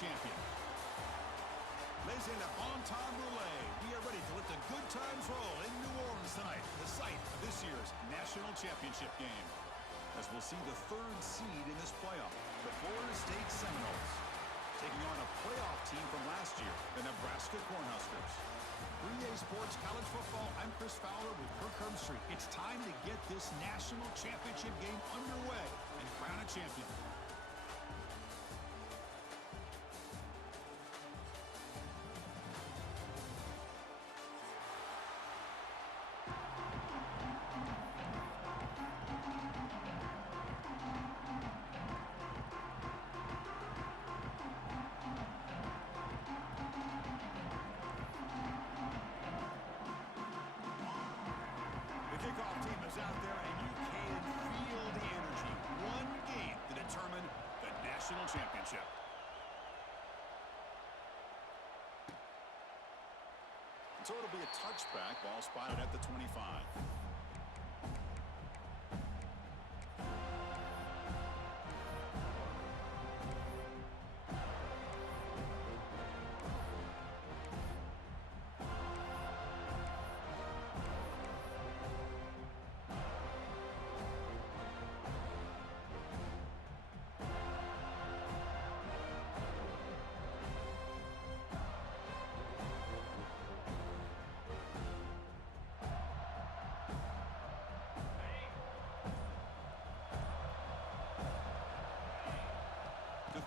champion. Ladies and gentlemen, bon temps roulette. We are ready to let the good times roll in New Orleans tonight, the site of this year's national championship game. As we'll see the third seed in this playoff, the Florida State Seminoles, taking on a playoff team from last year, the Nebraska Cornhuskers. 3A Sports College Football, I'm Chris Fowler with Kirk Herbstreit. It's time to get this national championship game underway and crown a champion. Kickoff team is out there, and you can feel the energy. One game to determine the national championship. And so it'll be a touchback, ball spotted at the 25.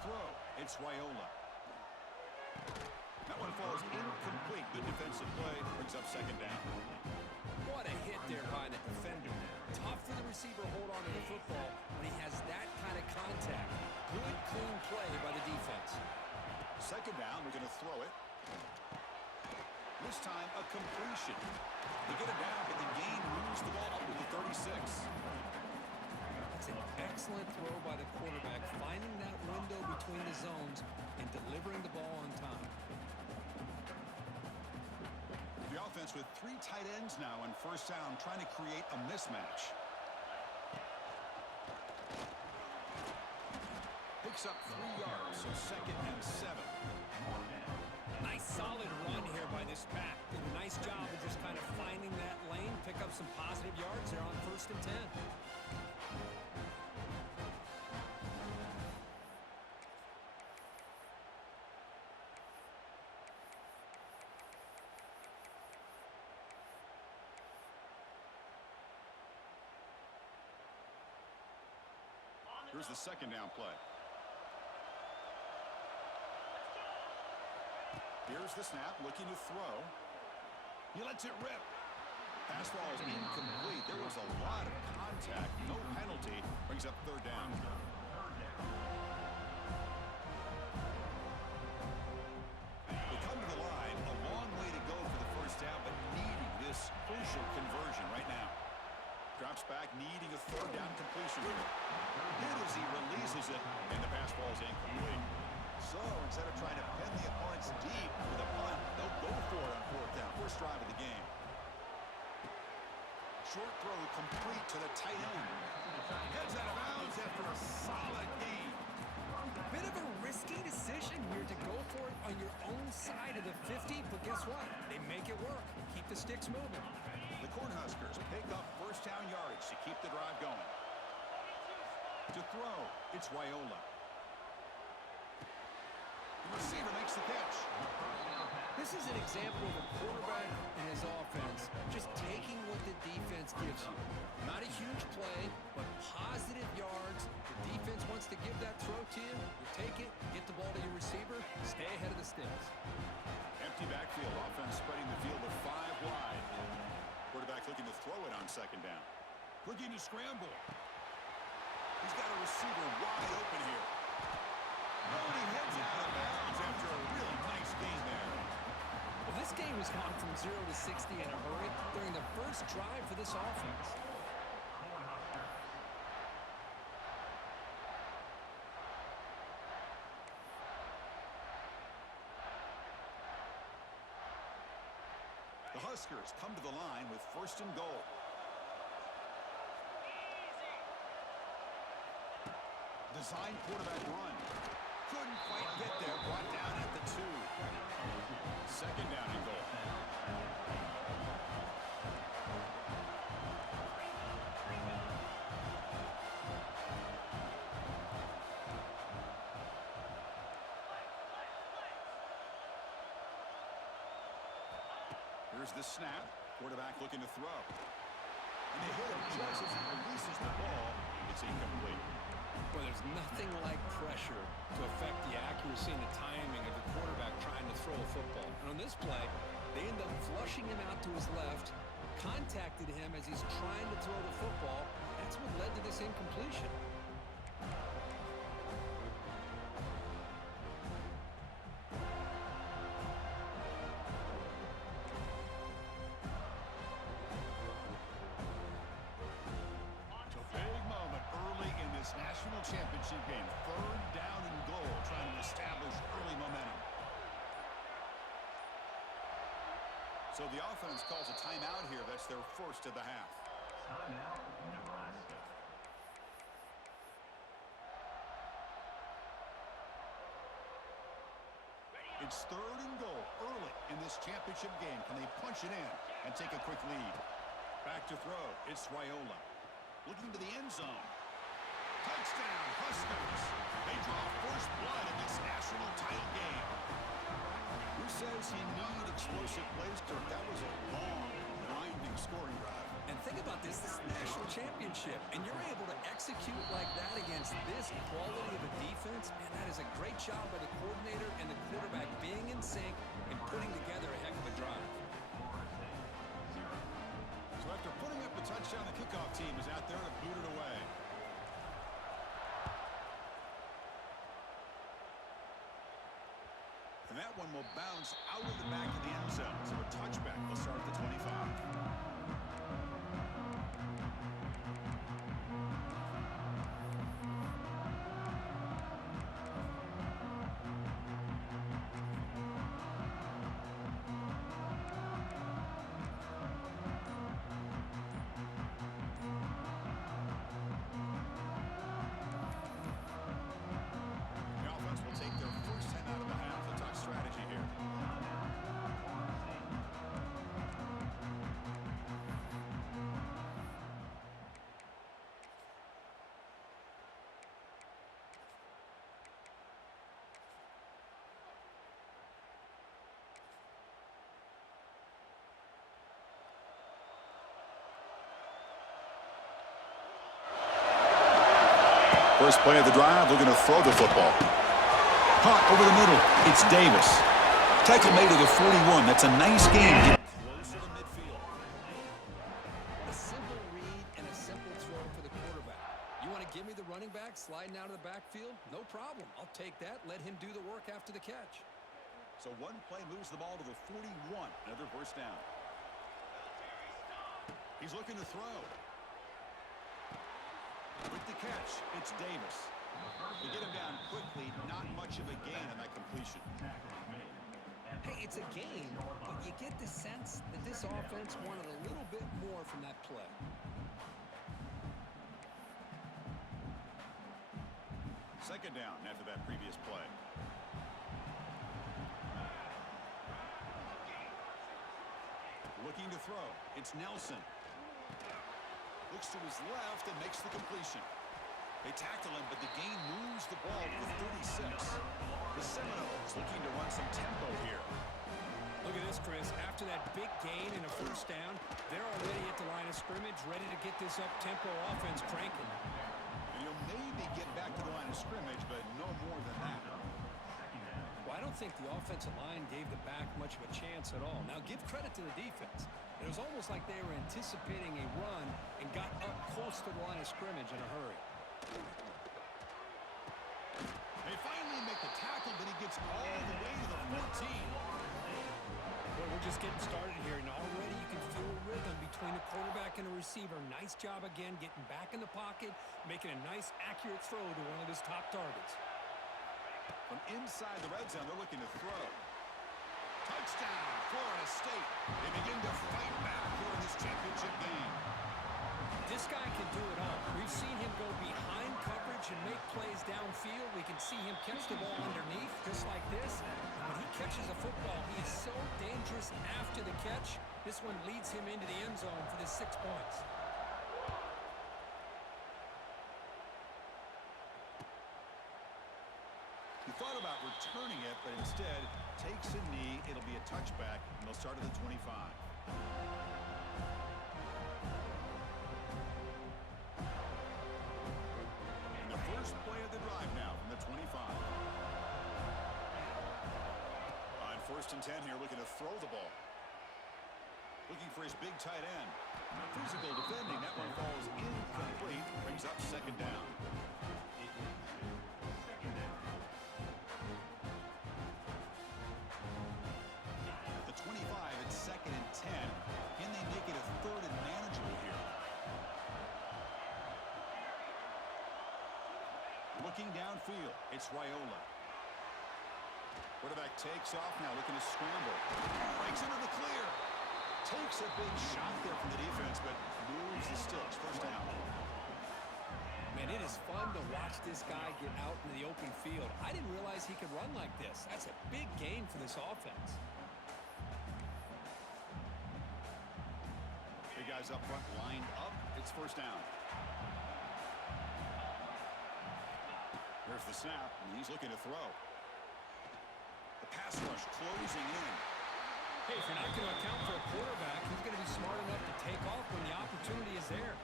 Throw. It's Raiola. That one falls incomplete. Good defensive play. Brings up second down. What a hit there by the defender. Tough for the receiver to hold on to the football when he has that kind of contact. Good, clean play by the defense. Second down. We're going to throw it. This time, a completion. They get it down, but the gain moves the ball up to the 36. It's an excellent throw by the quarterback, finding that window between the zones and delivering the ball on time. The offense with 3 tight ends now on first down, trying to create a mismatch. Picks up 3 yards, so second and 7. Nice solid run here by this back. Did a nice job of just kind of finding that lane, pick up some positive yards there on first and 10. Here's the second down play. Here's the snap, looking to throw. He lets it rip. Pass ball is incomplete. There was a lot of contact. No penalty. Brings up third down. They come to the line. A long way to go for the first down, but needing this crucial conversion right now. Drops back, needing a third down completion. Hit as he releases it, and the pass ball is incomplete. So instead of trying to pin the opponents deep with a punt, they'll go for it on fourth down. First drive of the game. Short throw complete to the tight end. Heads out of bounds after a solid gain. Bit of a risky decision here to go for it on your own side of the 50, but guess what? They make it work. Keep the sticks moving. The Cornhuskers pick up first down yardage to keep the drive going. To throw, it's Raiola. The receiver makes the catch. This is an example of a quarterback and his offense just taking what the defense gives you. Not a huge play, but positive yards. The defense wants to give that throw to you. You take it, get the ball to your receiver, stay ahead of the sticks. Empty backfield, offense spreading the field with 5 wide. Quarterback looking to throw it on second down. Looking to scramble. He's got a receiver wide open here. Brody heads out of bounds after a really nice gain there. Well, this game has gone from 0 to 60 in a hurry during the first drive for this offense. The Huskers come to the line with first and goal. Design quarterback run. Couldn't quite get there. Brought down at the 2. Second down and goal. Here's the snap. Quarterback looking to throw. And they hit him just as he releases the ball. It's incomplete. Well, there's nothing like pressure to affect the accuracy and the timing of the quarterback trying to throw a football. And on this play, they end up flushing him out to his left, contacted him as he's trying to throw the football. That's what led to this incompletion. National championship game. Third down and goal, trying to establish early momentum. So the offense calls a timeout here. That's their first of the half. Timeout, Nebraska. It's third and goal early in this championship game. Can they punch it in and take a quick lead? Back to throw. It's Raiola. Looking to the end zone. Touchdown, Huskers. They draw first blood in this national title game. Who says you need explosive plays, Kirk? That was a long, grinding scoring drive. And think about this is national championship, and you're able to execute like that against this quality of a defense, and that is a great job by the coordinator and the quarterback being in sync and putting together a heck of a drive. So after putting up a touchdown, the kickoff team is out there to boot it away. And that one will bounce out of the back of the end zone. So a touchback will start at the 25. The offense will take their first 10 out of the half. Let's talk strategy here. First play of the drive, looking to throw the football. Caught over the middle. It's Davis. Tackle made to the 41. That's a nice game. Closer to midfield. A simple read and a simple throw for the quarterback. You want to give me the running back sliding out of the backfield? No problem. I'll take that. Let him do the work after the catch. So one play moves the ball to the 41. Another first down. He's looking to throw. With the catch, it's Davis. To get him down quickly, not much of a gain on that completion. Hey, it's a game, but you get the sense that this offense wanted a little bit more from that play. Second down after that previous play. Looking to throw. It's Nelson. Looks to his left and makes the completion. They tackle him, but the gain moves the ball to the 36. The Seminoles looking to run some tempo here. Look at this, Chris. After that big gain and a first down, they're already at the line of scrimmage, ready to get this up-tempo offense cranking. And you'll maybe get back to the line of scrimmage, but no more than that. Well, I don't think the offensive line gave the back much of a chance at all. Now, give credit to the defense. It was almost like they were anticipating a run and got up close to the line of scrimmage in a hurry. They finally make the tackle, but he gets all the way to the 14. Well, we're just getting started here, and already you can feel a rhythm between the quarterback and the receiver. Nice job again getting back in the pocket, making a nice, accurate throw to one of his top targets. From inside the red zone, they're looking to throw. Touchdown, Florida State. They begin to fight back here in this championship game. This guy can do it all. We've seen him go behind coverage and make plays downfield. We can see see him catch the ball underneath just like this. And when he catches a football, he is so dangerous after the catch. This one leads him into the end zone for the 6 points. He thought about returning it, but instead takes a knee. It'll be a touchback, and they'll start at the 25. And the first play of the drive now from the 25. On 1st and 10 here, looking to throw the ball. Looking for his big tight end. Now, physical defending. That one falls incomplete. Brings up 2nd down. The 25 at 2nd and 10. Can they make it a 3rd and manageable here? Looking downfield, it's Raiola. Quarterback takes off now, looking to scramble. Breaks into the clear. Takes a big shot there from the defense, but moves the sticks. 1st down. Man, it is fun to watch this guy get out into the open field. I didn't realize he could run like this. That's a big gain for this offense. Big guys up front lined up. It's 1st down. There's the snap, and he's looking to throw. The pass rush closing in. Hey, if you're not going to account for a quarterback, he's going to be smart enough to take off when the opportunity is there.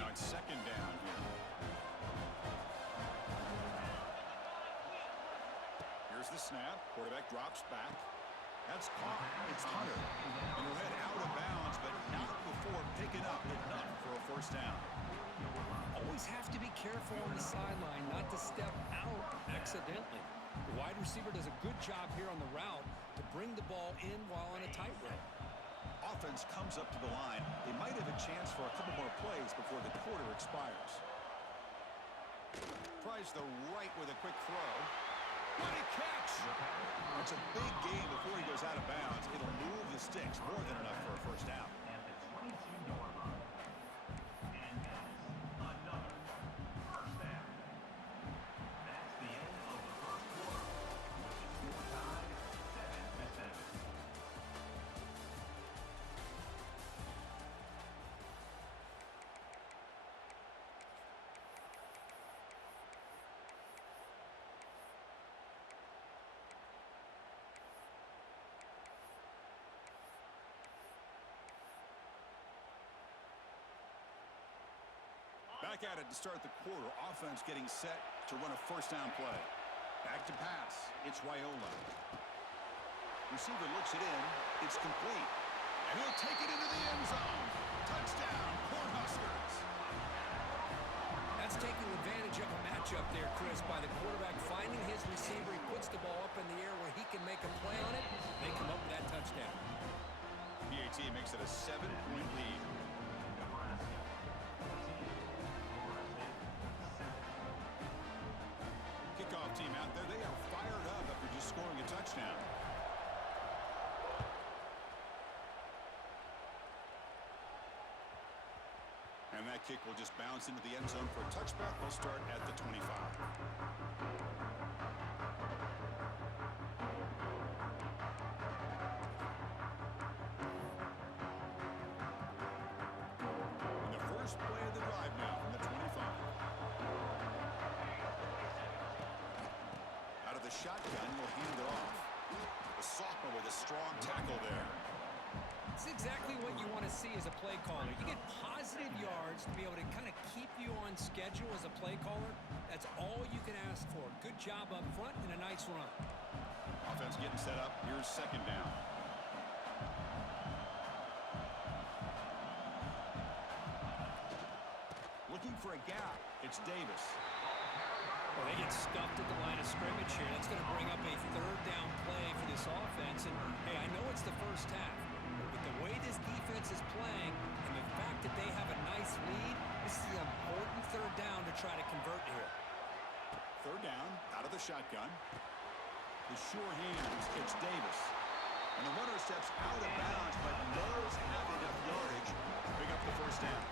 Now it's 2nd down here. Here's the snap. Quarterback drops back. That's caught. It's Hunter. And he'll head out of bounds, but not before picking up enough for a 1st down. Always have to be careful on the sideline not to step out accidentally. The wide receiver does a good job here on the route to bring the ball in while on a tightrope. Offense comes up to the line. They might have a chance for a couple more plays before the quarter expires. Tries the right with a quick throw. What a catch! It's a big gain before he goes out of bounds. It'll move the sticks more than enough for a 1st down. At the 22-yard line. And that is another 1st down. That's the end of the 1st quarter. With the score tied 7-7. Back at it to start the quarter. Offense getting set to run a 1st down play. Back to pass. It's Raiola. Receiver looks it in. It's complete. And he'll take it into the end zone. Touchdown, Cornhuskers. That's taking advantage of a matchup there, Chris, by the quarterback finding his receiver. He puts the ball up in the air where he can make a play on it. They come up with that touchdown. PAT makes it a 7-point lead. Kickoff team out there. They are fired up after just scoring a touchdown. And that kick will just bounce into the end zone for a touchback. They'll start at the 25. And the first play of the drive now from the 25. Out of the shotgun, will hand it off. The sophomore with a strong tackle there. It's exactly what you want to see as a play caller. You get positive yards to be able to kind of keep you on schedule as a play caller. That's all you can ask for. Good job up front and a nice run. Offense getting set up. Here's 2nd down. Looking for a gap. It's Davis. Well, they get stuffed at the line of scrimmage here. That's going to bring up a 3rd down play for this offense. And, hey, I know it's the first half. But the way this defense is playing and the fact that they have a nice lead, this is an important 3rd down to try to convert here. 3rd down, out of the shotgun. The sure hands, it's Davis. And the runner steps out of bounds, but does have enough yardage to pick up the 1st down.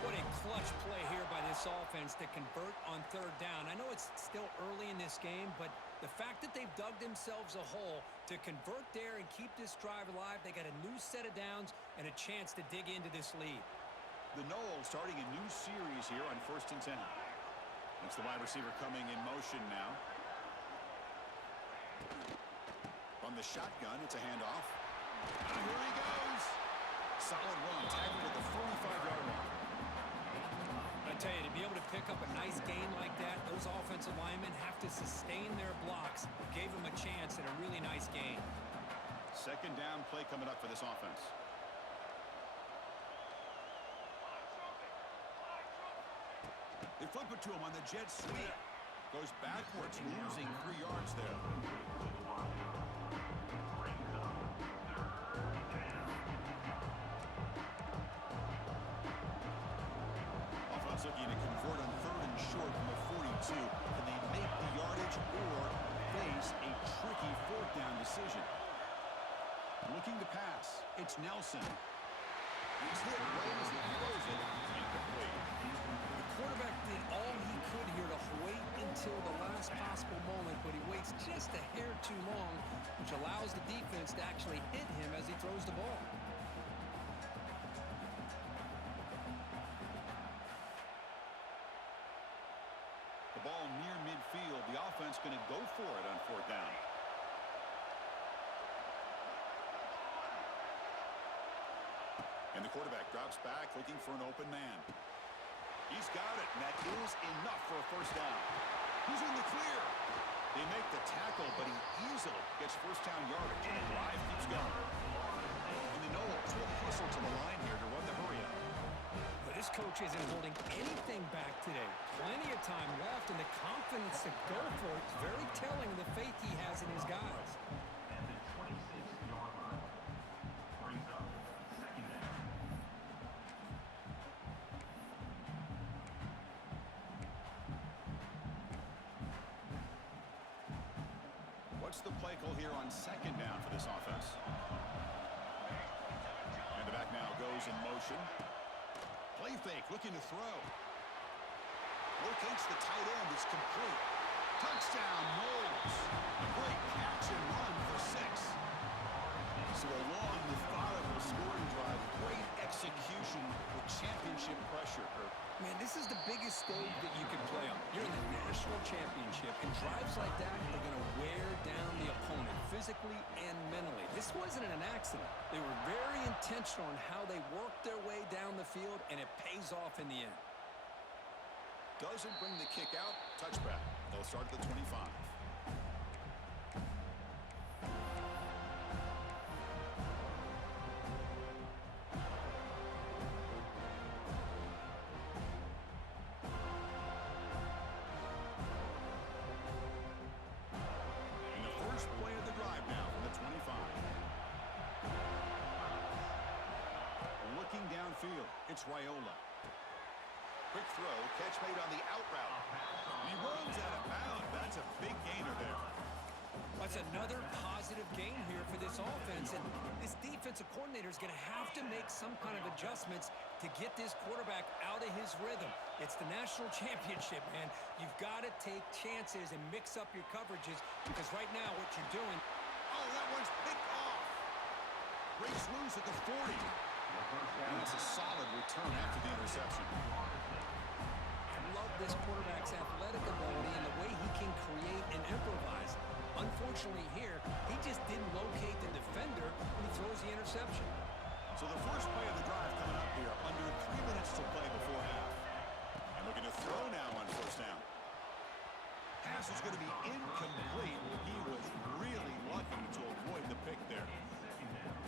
Well, What a clutch play here by this offense to convert on third down. I know it's still early in this game, but the fact that they've dug themselves a hole to convert there and keep this drive alive, they got a new set of downs and a chance to dig into this lead. The Noles starting a new series here on 1st and 10. It's the wide receiver coming in motion now. From the shotgun, it's a handoff. And here he goes. Solid run, tackled at the 45-yard line. I tell you, to be able to pick up a nice gain like that, those offensive linemen have to sustain their blocks. Gave them a chance at a really nice gain. Second down play coming up for this offense. They flip it to him on the jet sweep. Goes backwards, losing 3 yards there. Offense looking to convert on 3rd and short from the 42. Can they make the yardage or face a tricky 4th down decision? Looking to pass. It's Nelson. He's hit right as he throws it. Incomplete. The quarterback did all he could here to wait until the last possible moment, but he waits just a hair too long, which allows the defense to actually hit him as he throws the ball. The ball near midfield. The offense going to go for it on 4th down. And the quarterback drops back looking for an open man. He's got it, and that is enough for a 1st down. He's in the clear. They make the tackle, but he easily gets 1st down yardage, and the drive keeps going. And the Noles will hustle to the line here to run the hurry up. But this coach isn't holding anything back today. Plenty of time left, and the confidence to go for it is very telling of the faith he has in his guys. At the 26-yard line. Brings up 2nd down. What's the play call here on 2nd down for this offense? And the back now goes in motion. Play fake, looking to throw. Locates the tight end. It's complete. Touchdown, Noles. A great catch and run for 6. So a long, methodical scoring drive. Great execution with championship pressure, Kurt. Man, this is the biggest stage that you can play on. You're in the national championship, and drives like that are going to wear down the opponent physically and mentally. This wasn't an accident. They were very intentional in how they worked their way down the field, and it pays off in the end. Doesn't bring the kick out. Touchback. They'll start at the 25. And the first play of the drive now from the 25. Looking downfield, it's Raiola. Quick throw, catch made on the out route. He runs out of bounds. That's a big gainer there. That's another positive gain here for this offense, and this defensive coordinator is going to have to make some kind of adjustments to get this quarterback out of his rhythm. It's the national championship, man. You've got to take chances and mix up your coverages, because right now what you're doing... Oh, that one's picked off. Breaks loose at the 40. And it's a solid return after the interception. I love this quarterback's athletic ability and the way he can create and improvise. Unfortunately here, he just didn't locate the defender when he throws the interception. So the first play of the drive coming up here, under 3 minutes to play before half. And looking to throw now on 1st down. Pass is going to be incomplete. He was really lucky to avoid the pick there.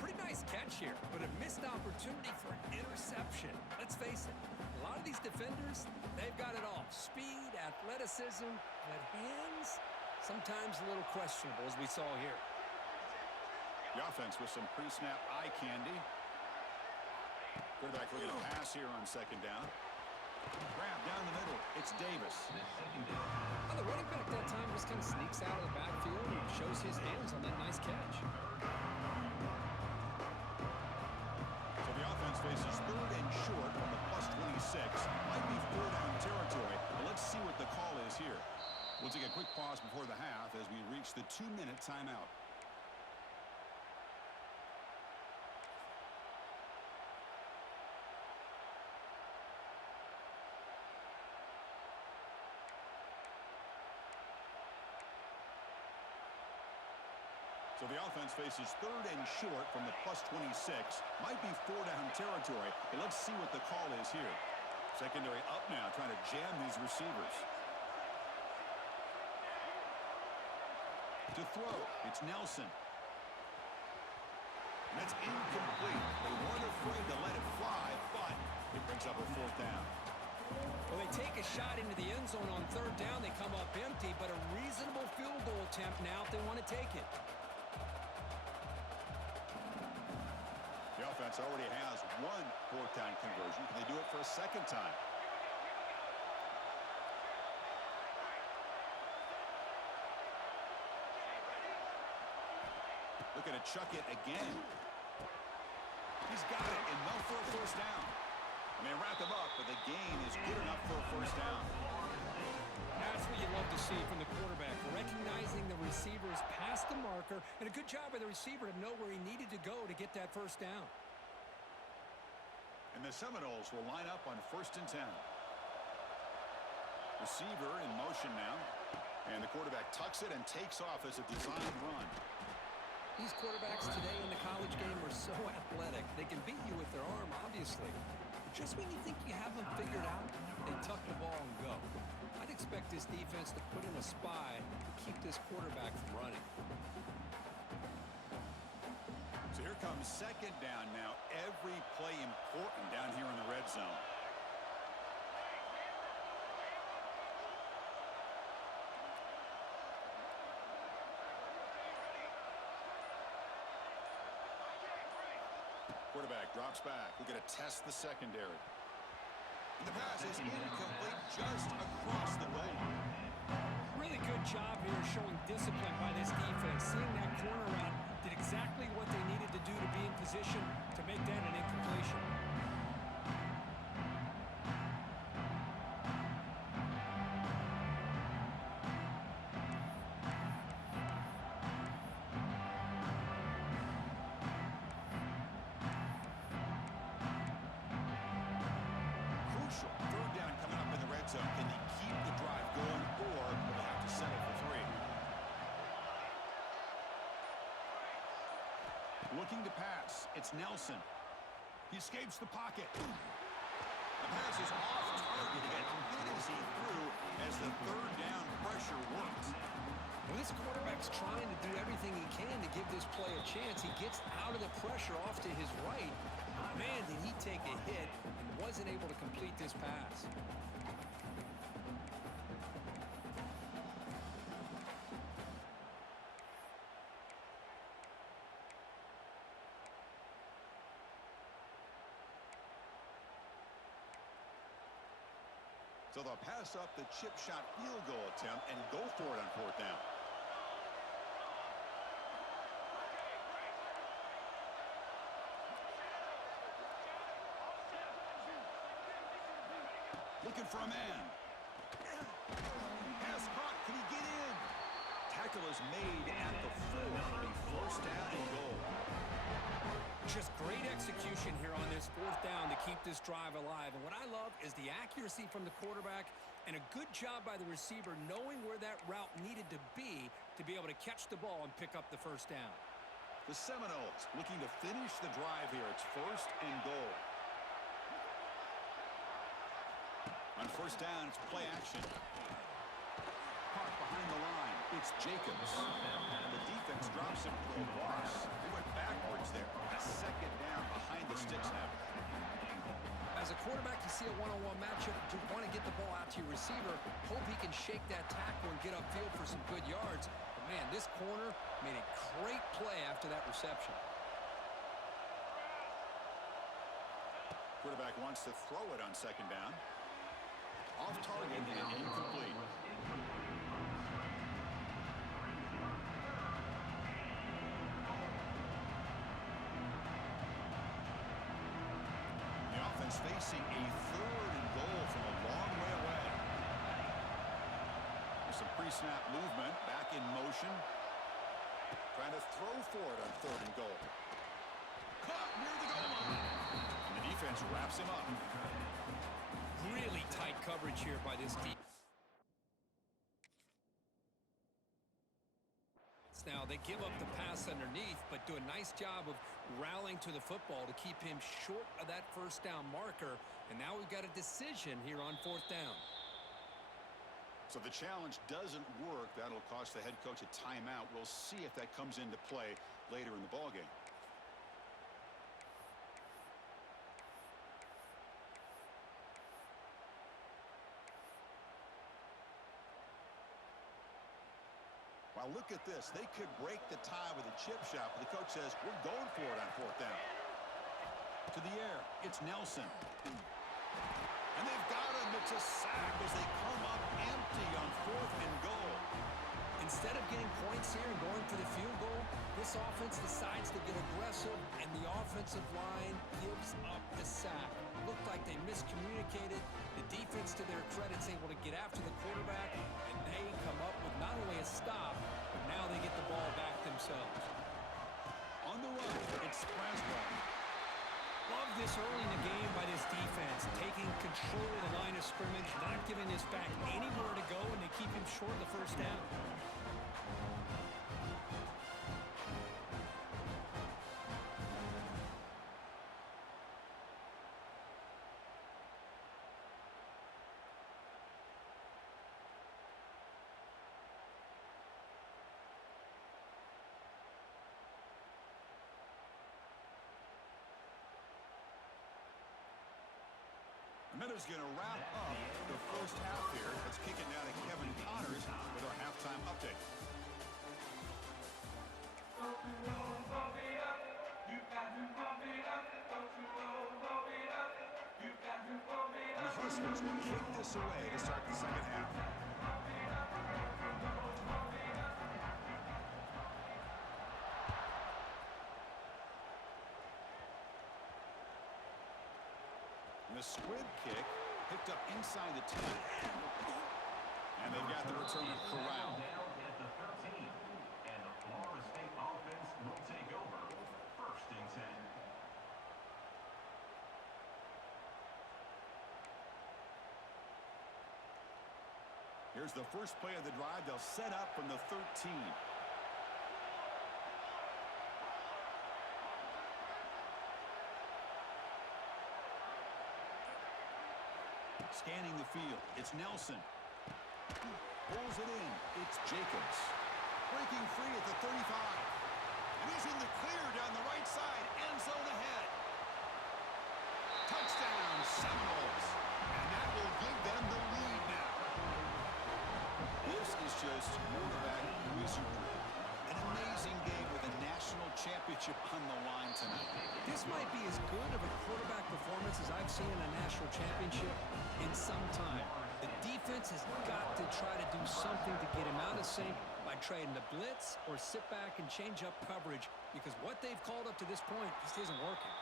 Pretty nice catch here, but a missed opportunity for an interception. Let's face it, a lot of these defenders, they've got it all. Speed, athleticism, but hands, sometimes a little questionable, as we saw here. The offense with some pre-snap eye candy. Quarterback looking to pass here on 2nd down. Grab down the middle. It's Davis. Well, the running back that time just kind of sneaks out of the backfield and shows his hands on that nice catch. So the offense faces 3rd and short from the +26. reach the 2-minute timeout. So the offense faces 3rd and short from the +26. Might be 4-down territory, but let's see what the call is here. Secondary up now, trying to jam these receivers. To throw, it's Nelson. And that's incomplete. They weren't afraid to let it fly, but it brings up a 4th down. Well, they take a shot into the end zone on 3rd down. They come up empty, but a reasonable field goal attempt now if they want to take it. The offense already has 1 4th down conversion. Can they do it for a 2nd time? Looking to chuck it again. He's got it, enough for a 1st down. And they wrap him up, but the gain is good enough for a 1st down. That's what you love to see from the quarterback, recognizing the receiver's past the marker, and a good job by the receiver to know where he needed to go to get that 1st down. And the Seminoles will line up on 1st and 10. Receiver in motion now. And the quarterback tucks it and takes off as a designed run. These quarterbacks today in the college game are so athletic. They can beat you with their arm, obviously. Just when you think you have them figured out, they tuck the ball and go. I'd expect this defense to put in a spy to keep this quarterback from running. So here comes 2nd down now. Every play important down here in the red zone. Quarterback drops back. We're going to test the secondary. And the pass is incomplete just across the goal line. Really good job here showing discipline by this defense. Seeing that corner route, did exactly what they needed to do to be in position to make that an incompletion. Crucial 3rd down coming up in the red zone. Can they keep the drive going, or will they have to settle for 3? Looking to pass. It's Nelson. He escapes the pocket. The pass is off target again. How good is he through as the 3rd down pressure works? Well, this quarterback's trying to do everything he can to give this play a chance. He gets out of the pressure off to his right. Man, did he take a hit and wasn't able to complete this pass. So they'll pass up the chip shot field goal attempt and go for it on 4th down. Looking for a man. Pass caught. Can he get in? Tackle is made at the 4. A 1st down and goal. Just great execution here on this 4th down to keep this drive alive. And what I love is the accuracy from the quarterback and a good job by the receiver knowing where that route needed to be able to catch the ball and pick up the 1st down. The Seminoles looking to finish the drive here. It's 1st and goal. On 1st down, it's play action. Caught behind the line. It's Jacobs. The defense drops him for a loss. He went backwards there. A 2nd down behind the sticks now. As a quarterback, you see a one-on-one matchup. You want to get the ball out to your receiver. Hope he can shake that tackle and get upfield for some good yards. But man, this corner made a great play after that reception. Quarterback wants to throw it on 2nd down. Off target and incomplete. The offense facing a 3rd and goal from a long way away. some pre-snap movement. Back in motion. Trying to throw for it on 3rd and goal. Caught near the goal line. And the defense wraps him up. Really tight coverage here by this defense. Now they give up the pass underneath, but do a nice job of rallying to the football to keep him short of that first down marker. And now we've got a decision here on 4th down. So the challenge doesn't work. That'll cost the head coach a timeout. We'll see if that comes into play later in the ballgame. Now look at this. They could break the tie with a chip shot, but the coach says, we're going for it on 4th down. To the air. It's Nelson. And they've got him. It's a sack as they come up empty on 4th and goal. Instead of getting points here and going for the field goal, this offense decides to get aggressive, and the offensive line gives up the sack. Looked like they miscommunicated. The defense, to their credit, is able to get after the quarterback, and they come up with not only a stop, but now they get the ball back themselves. On the run, it's Braswell. Love this early in the game by this defense, taking control of the line of scrimmage, not giving this back anywhere to go, and they keep him short of the first down. The minute's going to wrap up the first half here. Let's kick it now to Kevin Connors with our halftime update. And the Huskers will kick this away to start the second half. And the squib kick picked up inside the 10. And they've got the returner corralled. Down at the 13. And the Florida State offense will take over. 1st and 10. Here's the first play of the drive. They'll set up from the 13. Scanning the field. It's Nelson. Pulls it in. It's Jacobs. Breaking free at the 35. And he's in the clear down the right side. End zone ahead. Touchdown, Seminoles. And that will give them the lead now. This is just quarterback wizardry. An amazing game with a national championship on the line tonight. This might be as good of a quarterback performance as I've seen in a national championship in some time. The defense has got to try to do something to get him out of sync by trying to blitz or sit back and change up coverage, because what they've called up to this point just isn't working.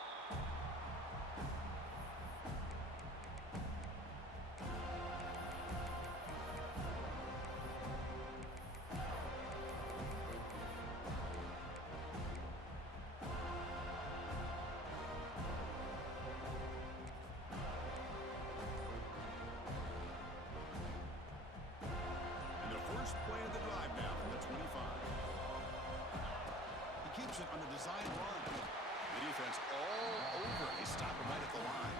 First play of the drive now from the 25. He keeps it on the design run. The defense all over. They stop him right at the line.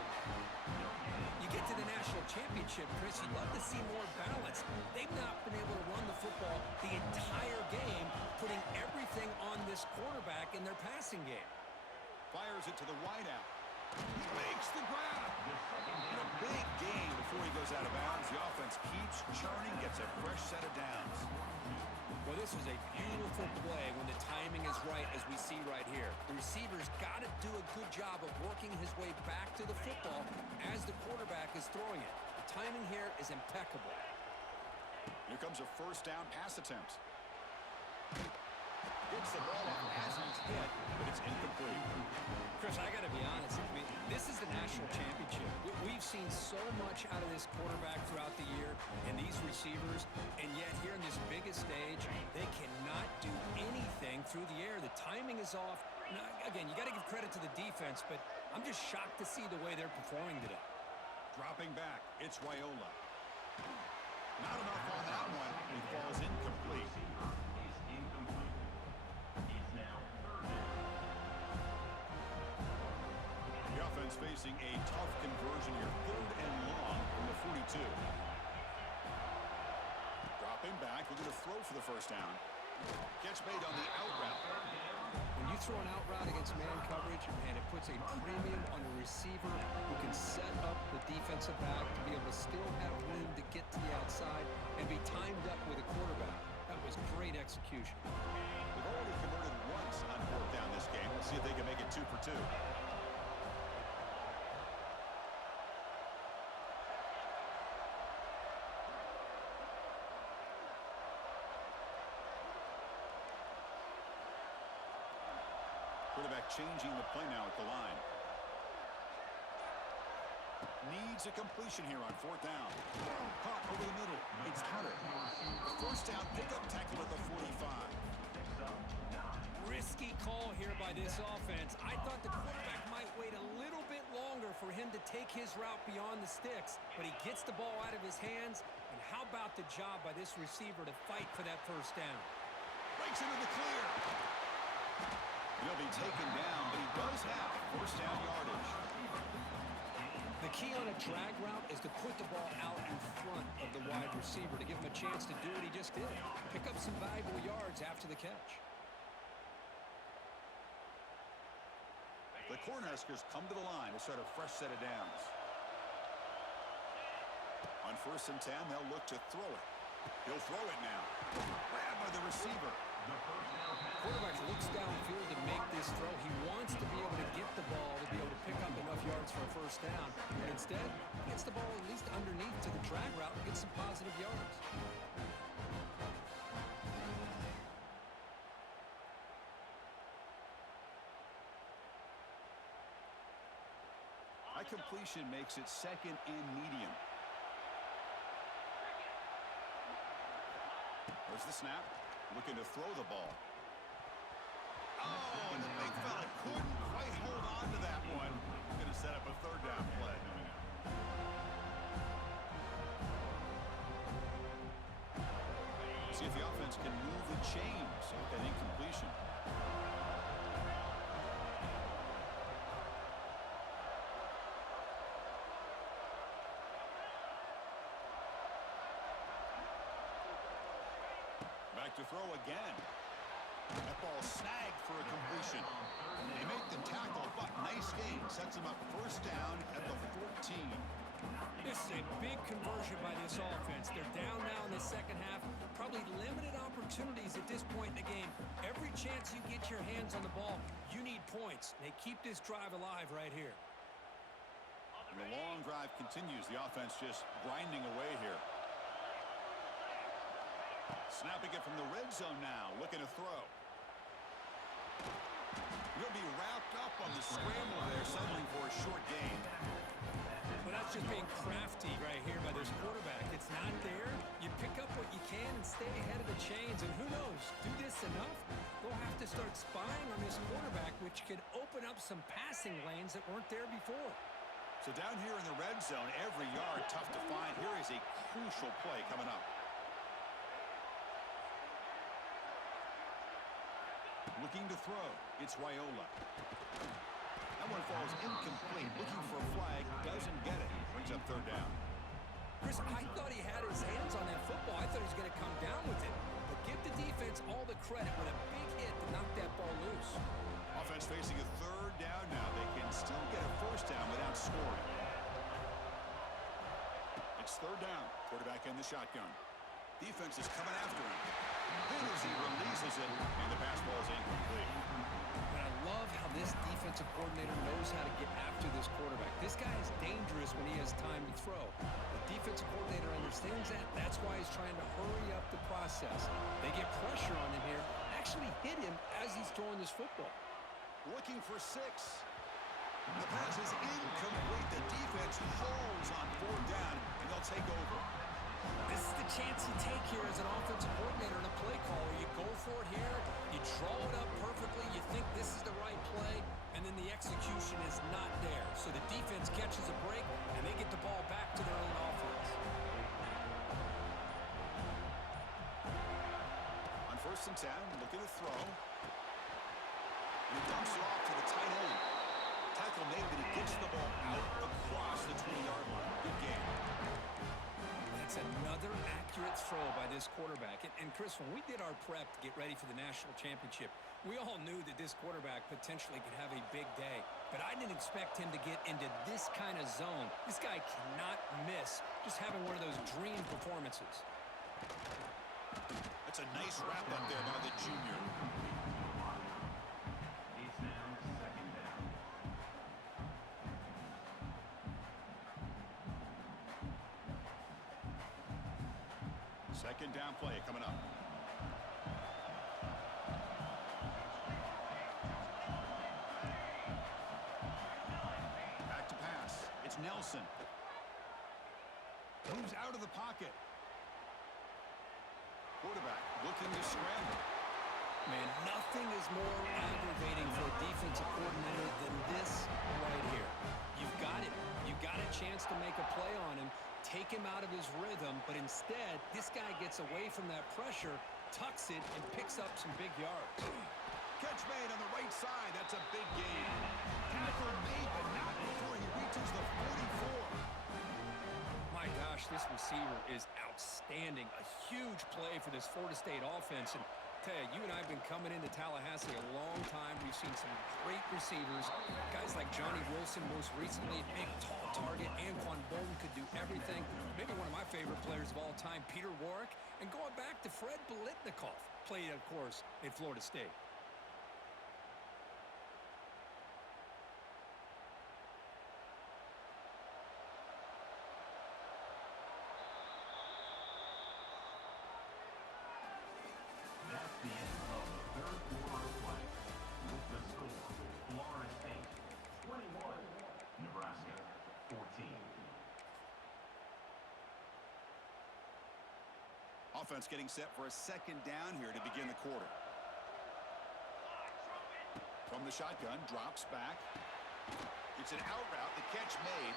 You get to the national championship, Chris, you'd love to see more balance. They've not been able to run the football the entire game, putting everything on this quarterback in their passing game. Fires it to the wideout. He makes the grab. In a big game before he goes out of bounds. The offense keeps churning, gets a fresh set of downs. Well, this was a beautiful play when the timing is right, as we see right here. The receiver's got to do a good job of working his way back to the football as the quarterback is throwing it. The timing here is impeccable. Here comes a first down pass attempt. Gets the ball off as he's hit, but it's incomplete. Chris, I got to be honest. I mean, this is the national championship. We've seen so much out of this quarterback throughout the year and these receivers, and yet here in this biggest stage, they cannot do anything through the air. The timing is off. Now, again, you got to give credit to the defense, but I'm just shocked to see the way they're performing today. Dropping back, it's Raiola. Not enough on that one. He falls incomplete. Is incomplete. It's now third down. The offense facing a tough conversion here. 3rd and long from the 42. Dropping back, looking to throw for the first down. Catch made on the out route. When you throw an out route against man coverage, and it puts a premium on the receiver who can set up the defensive back to be able to still have room to get to the outside and be timed up with a quarterback. That was great execution. They've already converted once on 4th down this game. Let's see if they can make it 2 for 2. Quarterback changing the play now at the line. Needs a completion here on 4th down. Caught over the middle. It's Hunter. First down, pickup tackle at the 45. Risky call here by this offense. I thought the quarterback might wait a little bit longer for him to take his route beyond the sticks, but he gets the ball out of his hands. And how about the job by this receiver to fight for that first down? Breaks into the clear. He'll be taken down, but he does have first down yardage. The key on a drag route is to put the ball out in front of the wide receiver to give him a chance to do what he just did. Pick up some valuable yards after the catch. The Cornhuskers come to the line to start a fresh set of downs. On 1st and 10, they'll look to throw it. He'll throw it now. Grabbed by the receiver. Quarterback looks downfield to make this throw. He wants to be able to get the ball to be able to pick up enough yards for a first down. But instead, he gets the ball at least underneath to the drag route and gets some positive yards. High completion makes it 2nd and medium. There's the snap. Looking to throw the ball. Oh, and the big fella couldn't quite hold on to that one. Going to set up a 3rd down play. See if the offense can move the chains with that incompletion. Back to throw again. That ball snagged for a completion. They make the tackle, but nice gain. Sets them up first down at the 14. This is a big conversion by this offense. They're down now in the second half. Probably limited opportunities at this point in the game. Every chance you get your hands on the ball, you need points. They keep this drive alive right here. And the long drive continues. The offense just grinding away here. Snapping it from the red zone now. Looking to throw. He'll be wrapped up on the scramble there, settling for a short gain. Well, that's just being crafty right here by this quarterback. It's not there. You pick up what you can and stay ahead of the chains. And who knows, do this enough, they'll have to start spying on this quarterback, which could open up some passing lanes that weren't there before. So down here in the red zone, every yard tough to find. Here is a crucial play coming up. Looking to throw. It's Raiola. That one falls incomplete. Looking for a flag. Doesn't get it. Brings up 3rd down. Chris, I thought he had his hands on that football. I thought he was going to come down with it. But give the defense all the credit with a big hit to knock that ball loose. Offense facing a 3rd down now. They can still get a first down without scoring. It's 3rd down. Quarterback in the shotgun. Defense is coming after him. Then as he releases it, and the pass ball is incomplete. But I love how this defensive coordinator knows how to get after this quarterback. This guy is dangerous when he has time to throw. The defensive coordinator understands that. That's why he's trying to hurry up the process. They get pressure on him here. actually hit him as he's throwing this football. Looking for 6. The pass is incomplete. The defense holds on 4th down, and they'll take over. This is the chance you take here as an offensive coordinator and a play caller. You go for it here. You draw it up perfectly. You think this is the right play, and then the execution is not there. So the defense catches a break, and they get the ball back to their own offense. On 1st and 10, looking to throw. And he dumps it off to the tight end. Tackle made, but he gets the ball out across the 20-yard line. Good game. That's another accurate throw by this quarterback. And Chris, when we did our prep to get ready for the national championship, we all knew that this quarterback potentially could have a big day. But I didn't expect him to get into this kind of zone. This guy cannot miss just having one of those dream performances. That's a nice wrap up there by the junior. It's now 2nd down. 2nd down play coming up. Back to pass. It's Nelson. Moves out of the pocket. Quarterback looking to scramble. Man, nothing is more aggravating for a defensive coordinator than this right here. You've got it. You've got a chance to make a play on him, take him out of his rhythm, but instead, this guy gets away from that pressure, tucks it, and picks up some big yards. Catch made on the right side. That's a big gain. Tackle made, but not before he reaches the 44. My gosh, this receiver is outstanding. A huge play for this Florida State offense. And tell you, you and I have been coming into Tallahassee a long time. We've seen some great receivers. Guys like Johnny Wilson most recently, big, tall target. Anquan Bolden could do everything. Maybe one of my favorite players of all time, Peter Warrick. And going back to Fred Biletnikoff, played, of course, at Florida State. That's the end of the 3rd quarter of play. With the score, Florida State 21, Nebraska 14. Offense getting set for a 2nd down here to begin the quarter. From the shotgun, drops back. It's an out route, the catch made.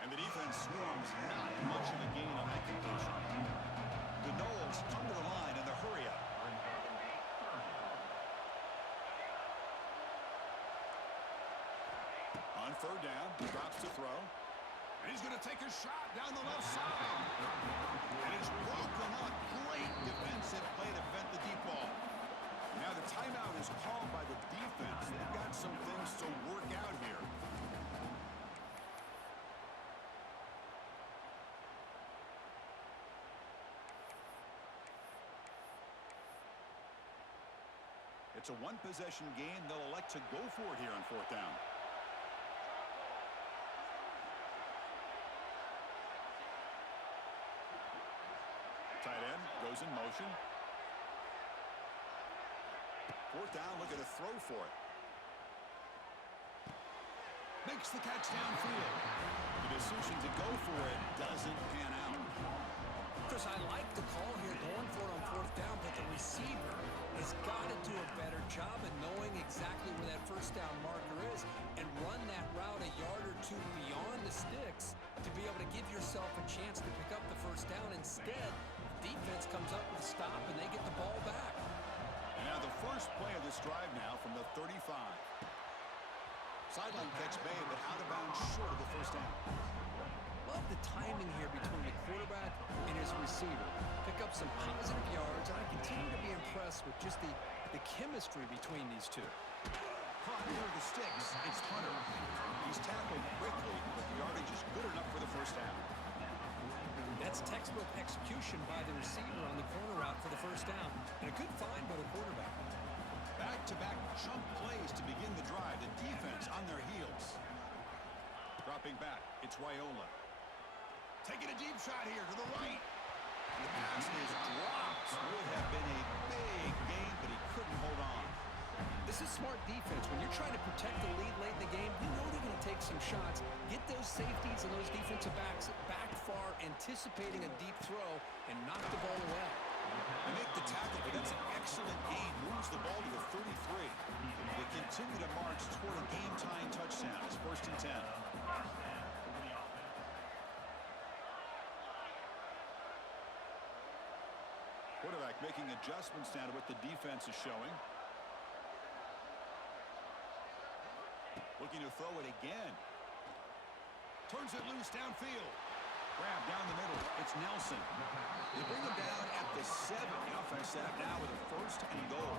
And the defense swarms, not much of a gain on that completion. The Noles come to the line in the hurry up. On 3rd down, he drops to throw. And he's going to take a shot down the left side. And it's broken up. Great defensive play to prevent the deep ball. Now the timeout is called by the defense. They've got some things to work out here. It's a one-possession game. They'll elect to go for it here on 4th down. Tight end goes in motion. 4th down, looking to throw for it. Makes the catch downfield. The decision to go for it doesn't pan out. Chris, I like the call here, going for it on 4th down, but the receiver has got to do a better job of knowing exactly where that 1st down marker is and run that route a yard or two beyond the sticks to be able to give yourself a chance to pick up the 1st down. Instead, defense comes up with a stop and they get the ball back. And now the first play of this drive now from the 35. Sideline catch made, but out of bounds short of the 1st down. Love the timing here between the quarterback and his receiver. Pick up some positive yards, and I continue to be impressed with just the chemistry between these two. Caught near the sticks, it's Hunter. He's tackled quickly, but the yardage is good enough for the 1st down. That's textbook execution by the receiver on the corner route for the 1st down. And a good find by the quarterback. Back-to-back chunk plays to begin the drive. The defense on their heels. Dropping back, it's Raiola. Taking a deep shot here to the right. The pass is dropped. Would have been a big gain, but he This is smart defense. When you're trying to protect the lead late in the game, you know they're going to take some shots, get those safeties and those defensive backs back far, anticipating a deep throw, and knock the ball away. They make the tackle, but that's an excellent gain. Moves the ball to the 33. They continue to march toward a game-tying touchdown. It's 1st and 10. Quarterback making adjustments now to what the defense is showing. Looking to throw it again. Turns it loose downfield. Grab down the middle. It's Nelson. They bring him down at the 7. The offense set up now with a 1st and goal.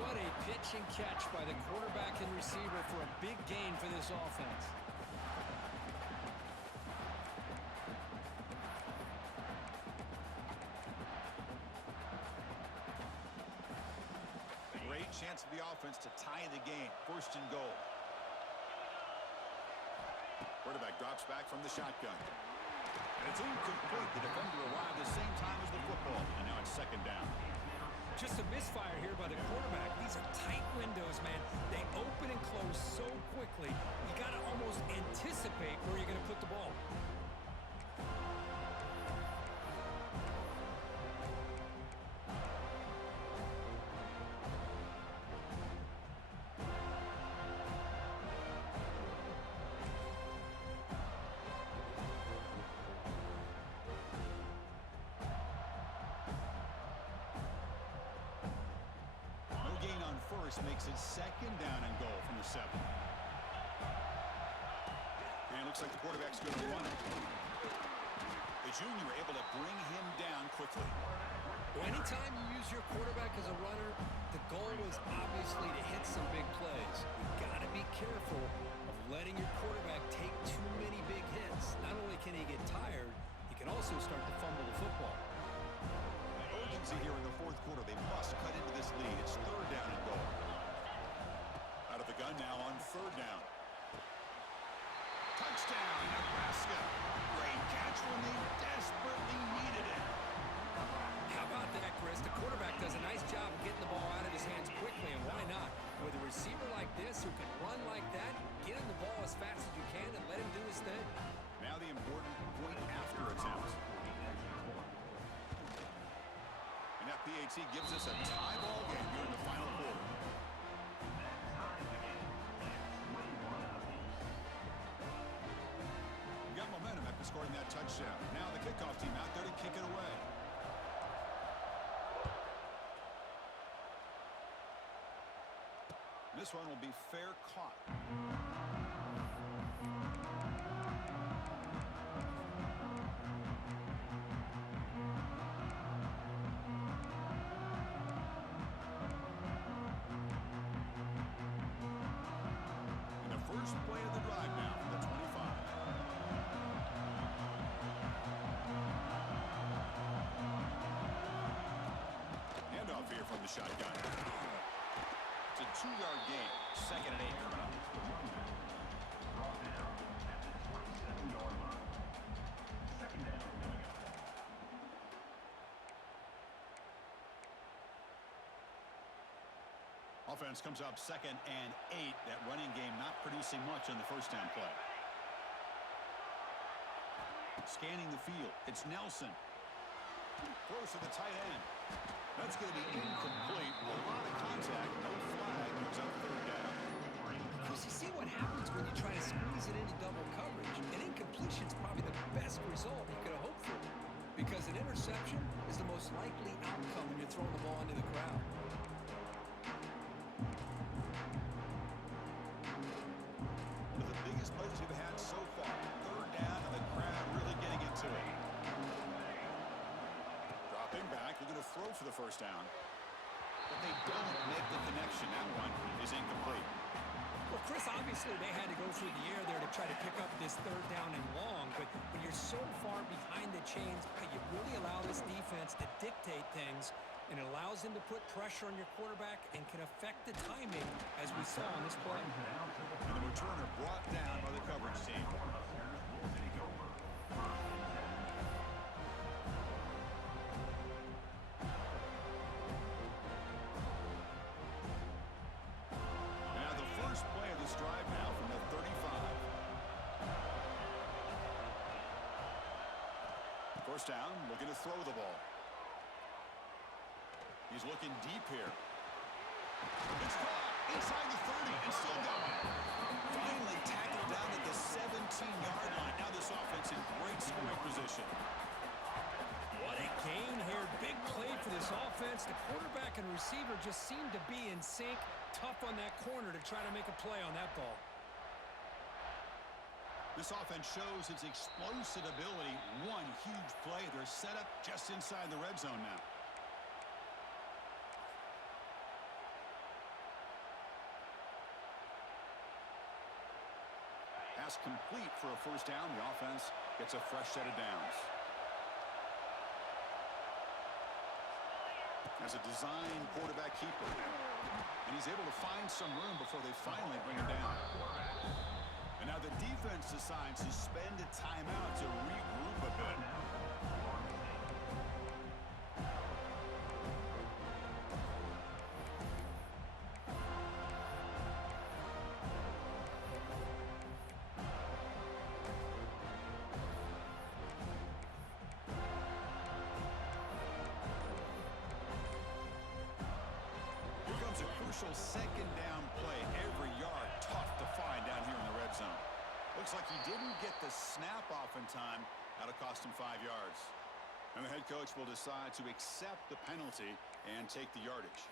What a pitch and catch by the quarterback and receiver for a big gain for this offense. Great chance for the offense to tie the game. 1st and goal. Quarterback drops back from the shotgun. And it's incomplete. The defender arrived the same time as the football. And now it's 2nd down. Just a misfire here by the quarterback. These are tight windows, man. They open and close so quickly. You got to almost anticipate where you're going to put the ball. Makes it 2nd down and goal from the 7. And it looks like the quarterback's going to run it. The junior able to bring him down quickly. Well, anytime you use your quarterback as a runner, the goal is obviously to hit some big plays. You've got to be careful of letting your quarterback take too many big hits. Not only can he get tired, he can also start to fumble the football. Urgency here in the 4th quarter. They must cut into this lead. It's 3rd down and goal. Out of the gun now on 3rd down. Touchdown, Nebraska. Great catch when they desperately needed it. How about that, Chris? The quarterback does a nice job of getting the ball out of his hands quickly, and why not? With a receiver like this who can run like that, get him the ball as fast as you can and let him do his thing. Now the important point after attempt. And that PAT gives us a tie ball game here in the final quarter. Got momentum after scoring that touchdown. Now the kickoff team out there to kick it away. This one will be fair caught. First play of the drive now from the 25. Handoff here from the shotgun. It's a 2-yard gain. 2nd and 8 coming up. Offense comes up 2nd and 8. That running game not producing much on the 1st down play. Scanning the field. It's Nelson. Throws to the tight end. That's going to be incomplete. A lot of contact. No flag. Moves up 3rd down. Because you see what happens when you try to squeeze it into double coverage. An incompletion is probably the best result you could have hoped for. Because an interception is the most likely outcome when you're throwing the ball into the crowd. One of the biggest plays we've had so far. 3rd down and the crowd really getting into it. Dropping back. They're going to throw for the 1st down. But they don't make the connection. That one is incomplete. Well, Chris, obviously they had to go through the air there to try to pick up this 3rd down and long, but when you're so far behind the chains, you really allow this defense to dictate things, and it allows them to put pressure on your quarterback and can affect the timing, as we saw on this play. And the returner brought down by the coverage team. first down, looking to throw the ball. He's looking deep here. It's caught inside the 30 and still going. Finally tackled down at the 17-yard line. Now this offense in great scoring position. What a gain here. Big play for this offense. The quarterback and receiver just seem to be in sync. Tough on that corner to try to make a play on that ball. This offense shows its explosive ability. One huge play. They're set up just inside the red zone now. Pass complete for a first down. The offense gets a fresh set of downs. As a design quarterback keeper. And he's able to find some room before they finally bring him down. And now the defense decides to spend a timeout to regroup a bit. A crucial second down play. Every yard tough to find down here in the red zone. Looks like he didn't get the snap off in time. That'll cost him 5 yards. And the head coach will decide to accept the penalty and take the yardage.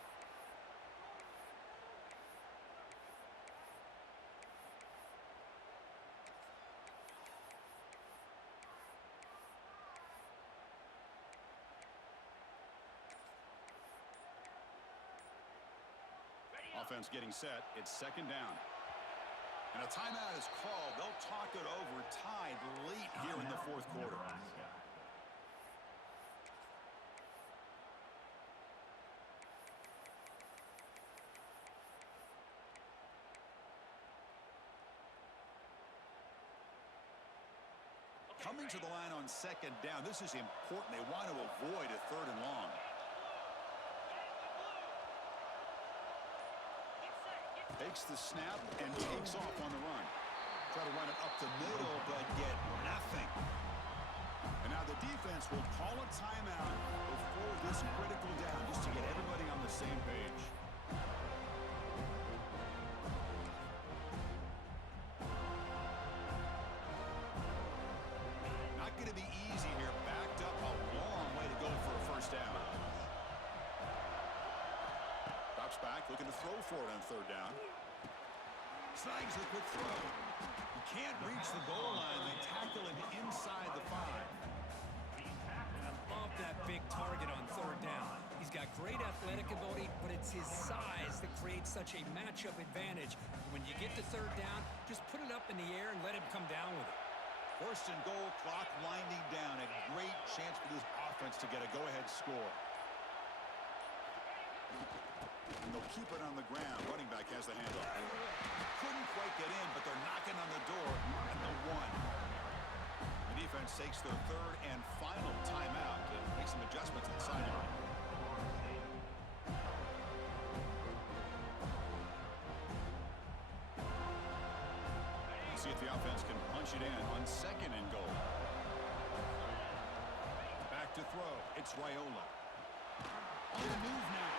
Offense getting set. It's second down. And a timeout is called. They'll talk it over. Tied late here in the fourth quarter. Coming to the line on second down. This is important. They want to avoid a third and long. Takes the snap and takes off on the run. Try to run it up the middle, but get nothing. And now the defense will call a timeout before this critical down, just to get everybody on the same page. Not going to be easy here. Backed up a long way to go for a first down. Drops back, looking to throw for it on third down. Snags the quick throw. He can't reach the goal line. They tackle him inside the 5. And I love that big target on third down. He's got great athletic ability, but it's his size that creates such a matchup advantage. When you get to third down, just put it up in the air and let him come down with it. First and goal, clock winding down. A great chance for this offense to get a go-ahead score. And they'll keep it on the ground. Running back has the handoff. Couldn't quite get in, but they're knocking on the door at the 1. The defense takes their third and final timeout to make some adjustments at the sideline. See if the offense can punch it in on second and goal. Back to throw. It's Raiola. On the move now.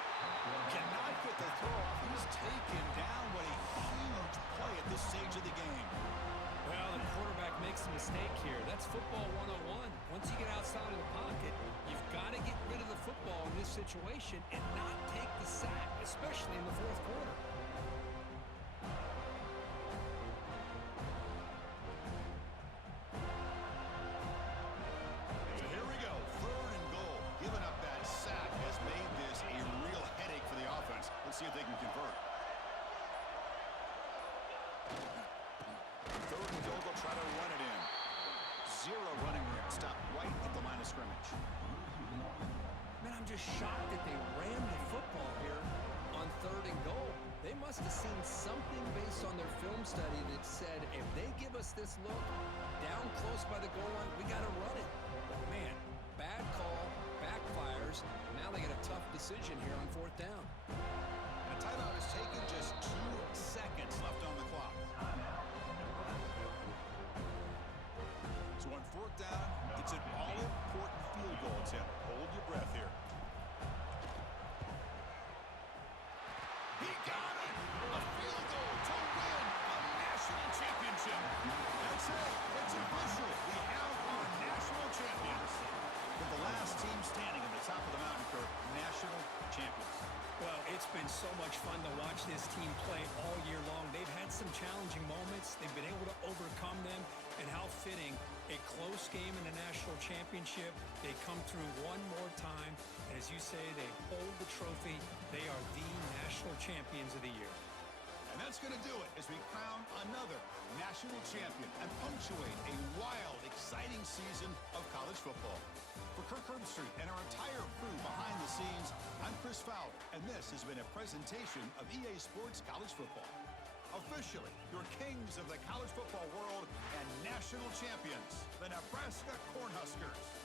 Cannot get the throw off. He's taken down. What a huge play at this stage of the game. Well, the quarterback makes a mistake here. That's football 101. Once you get outside of the pocket, you've got to get rid of the football in this situation and not take the sack, especially in the fourth quarter. So here we go. Third and goal. Giving up that sack has made this a real headache for the offense. Let's see if they can convert. Third and goal, they'll try to run it in. Zero running room. Stop right at the line of scrimmage. Man, I'm just shocked that they ran the football here on third and goal. They must have seen something based on their film study that said, if they give us this look down close by the goal line, we got to run it. But man, bad call, backfires. Now they get a tough decision here on fourth down. And a timeout is taken. Just 2 seconds left on the clock. So on fourth down, it's an all-important city. But the last team standing at the top of the mountain, Kirk, national champions. Well, it's been so much fun to watch this team play all year long. They've had some challenging moments. They've been able to overcome them. And how fitting, a close game in the national championship. They come through one more time. And as you say, they hold the trophy. They are the national champions of the year. And that's going to do it as we crown another national champion and punctuate a wild, exciting season of college football. For Kirk Herbstreit and our entire crew behind the scenes, I'm Chris Fowler, and this has been a presentation of EA Sports College Football. Officially, your kings of the college football world and national champions, the Nebraska Cornhuskers.